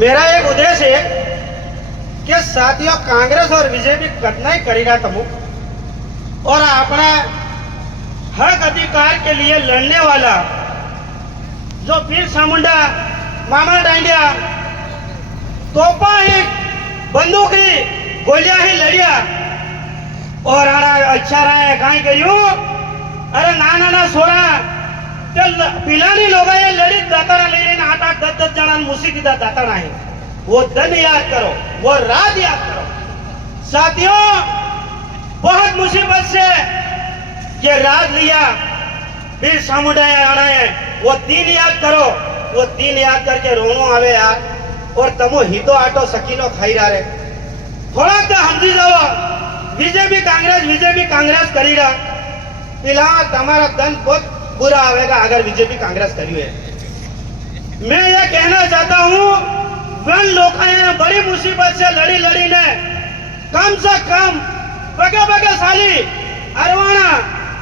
मेरा एक उद्देश्य है कि साथियों कांग्रेस और बीजेपी कठिनाई करेगा तमु और अपना हक अधिकार के लिए लड़ने वाला जो बिरसा मुंडा मामा डांडिया तोपा ही बंदूक ही गोलियां ही लड़िया और आना अच्छा रहा है कहीं करियो अरे ना ना सोरा पिलानी लोग ये लड़ी दातारा ले लेना 8-10 जना मुसीबत दातारा है वो दिन याद करो वो रात याद करो साथियों बहुत मुसीबत से ये रात लिया फिर सामुदाय आना है वो दिन याद करो वो दिन याद करके रोनो आवे यार और तमो हितो आटो सकीलो खाई रहा थोड़ा तो समझी जाओ बीजेपी कांग्रेस करी रहा पिला तुम्हारा दन बहुत बुरा आवेगा अगर बीजेपी कांग्रेस करी है। मैं ये कहना चाहता हूँ वन लोग बड़ी मुसीबत से लड़ी ने कम से कम बगे साली अरवाना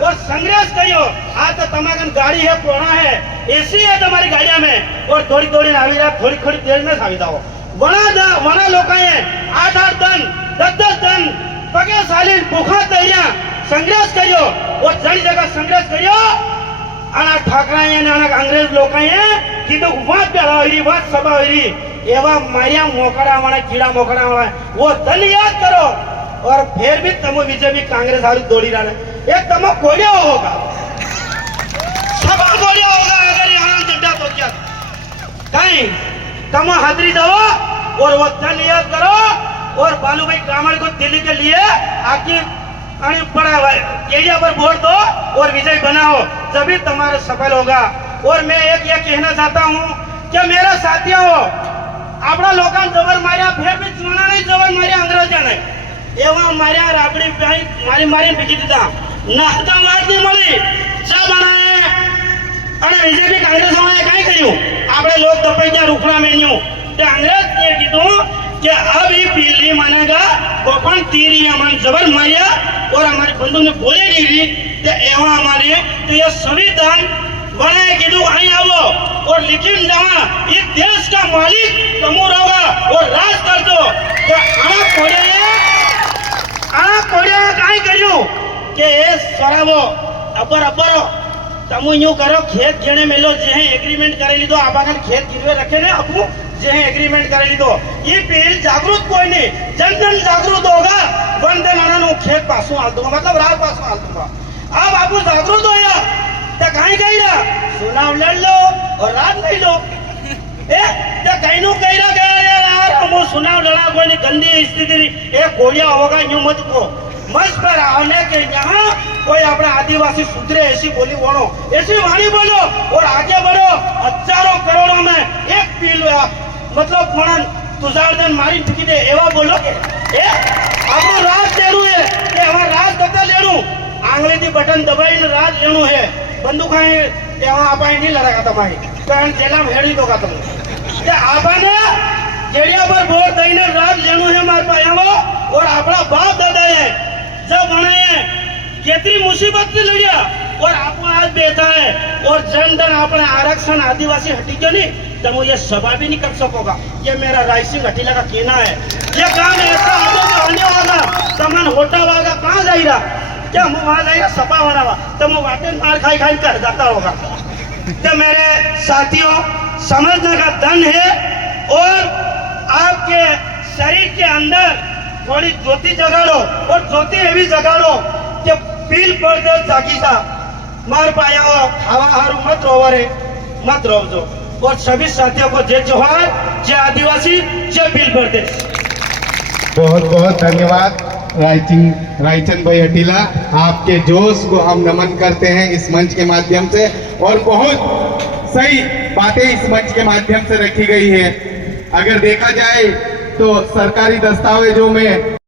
और संग्रेस करियो आज तो तुम्हारी गाड़ी है पुराना है एसी है तुम्हारी गाड़िया में और थोड़ी आवी रहा थोड़ी देर में सावी जाओ वना लोग 8-8 दिन 10-10 दिन बगे साली भूखा तैया संग्रेस करियो और जड़ी जगह संग्रेस करियो आना ठाकरा अंग्रेज लोग कीधु बात प्यारा बात सभा हुई एवं मारिया मोकड़ा वाला कीड़ा मोकड़ा वाला वो दल याद करो और फिर भी तमो बीजेपी कांग्रेस हारू दौड़ी रहा है एक तमो कोड़िया होगा सभा कोड़िया होगा अगर यहाँ जड्डा तो क्या कहीं तमो हाजरी जाओ और वो दल याद करो और बालू भाई कामड़ को दिल्ली के लिए आके बड़ा एरिया पर वोट दो और विजय बनाओ तभी तुम्हारा सफल होगा। और मैं एक ये कहना चाहता हूँ कि मेरा साथियों अपना लोग जबर मारिया फिर भी चुना नहीं जबर मारिया अंग्रेजा ने एवं मारिया राबड़ी मारी बिकी दीदा नाता मारती मળી चा बनाए અને बीजेपी कांग्रेस वाले कहीं करियो આપણે लोग તપૈયા રૂખડા મેન્યું તે અંગ્રેજ ने કીધું कि अब ये पीली मानेगा गोपन तीरी अमन जबर मारिया और हमारे बंधु ने बोले गिरी तो एवं हमारे तो ये संविधान बनाए कीधु आई आवो और लेकिन जहाँ ये देश का मालिक तमूर होगा और राज कर दो तो आना कोड़े कहीं करियो कि ये सराबो अबर तमु यूं करो खेत घेने मिलो जे एग्रीमेंट करे लीधो आप खेत गिरवे रखे ने अपू जे एग्रीमेंट करे लीधो ये पीढ़ी जागरूक कोई नहीं जन जागरूक होगा बंदे मानो खेत पासों हाल दूंगा मतलब रात पासों हाल दूंगा अब आपको जागरूक हो या तो कहीं गई रहा चुनाव लड़ लो और रात नहीं लो तो कहीं नो कही रहा यार हम चुनाव लड़ा कोई नहीं गंदी स्थिति एक गोलियां होगा यूं मत को मंच पर आने के यहाँ कोई अपना आदिवासी सुधरे ऐसी बोली बोलो ऐसी वाणी बोलो और आगे बढ़ो हजारों करोड़ों में एक पील मतलब मनन तुझार जन मारी टुकी दे एवा बोलो के आपको राज लेनु है कि हमारा राज कता लेनु आंगली थी बटन दबाई राज लेनु है बंदूक एवं आपा नहीं लड़ागा तुम्हारी कारण जेला में हेड़ी दोगा तुम आपने जेड़िया पर वोट दईने राज लेनु है हमारे पास और अपना बाप दादा है जब बनाए कितनी मुसीबत से लड़िया और आपको आज बैठा है और जन धन अपने आरक्षण आदिवासी हटी क्यों नहीं तो वो ये सभा भी नहीं कर सकोगा ये मेरा रायसिंह हटीला का कहना है ये काम ऐसा होने वाला तमन होटा वाला कहाँ जाएगा क्या मुँह वहाँ जाएगा सपा वाला तो मुँह वाटे मार खाई कर जाता होगा तो मेरे साथियों समझने का धन है और आपके शरीर के अंदर थोड़ी ज्योति जगाड़ो और ज्योति एवं जगाड़ो कि पील पर दे जागी था मार पाया हो हवा हारू मत रोवा रे मत रोवजो और सभी साथियों को जय जोहार जय आदिवासी जय पील पर दे। बहुत बहुत धन्यवाद रायचंद भाई हटीला आपके जोश को हम नमन करते हैं इस मंच के माध्यम से और बहुत सही बातें इस मंच के माध्यम से रखी गई है। अगर देखा जाए तो सरकारी दस्तावेजों में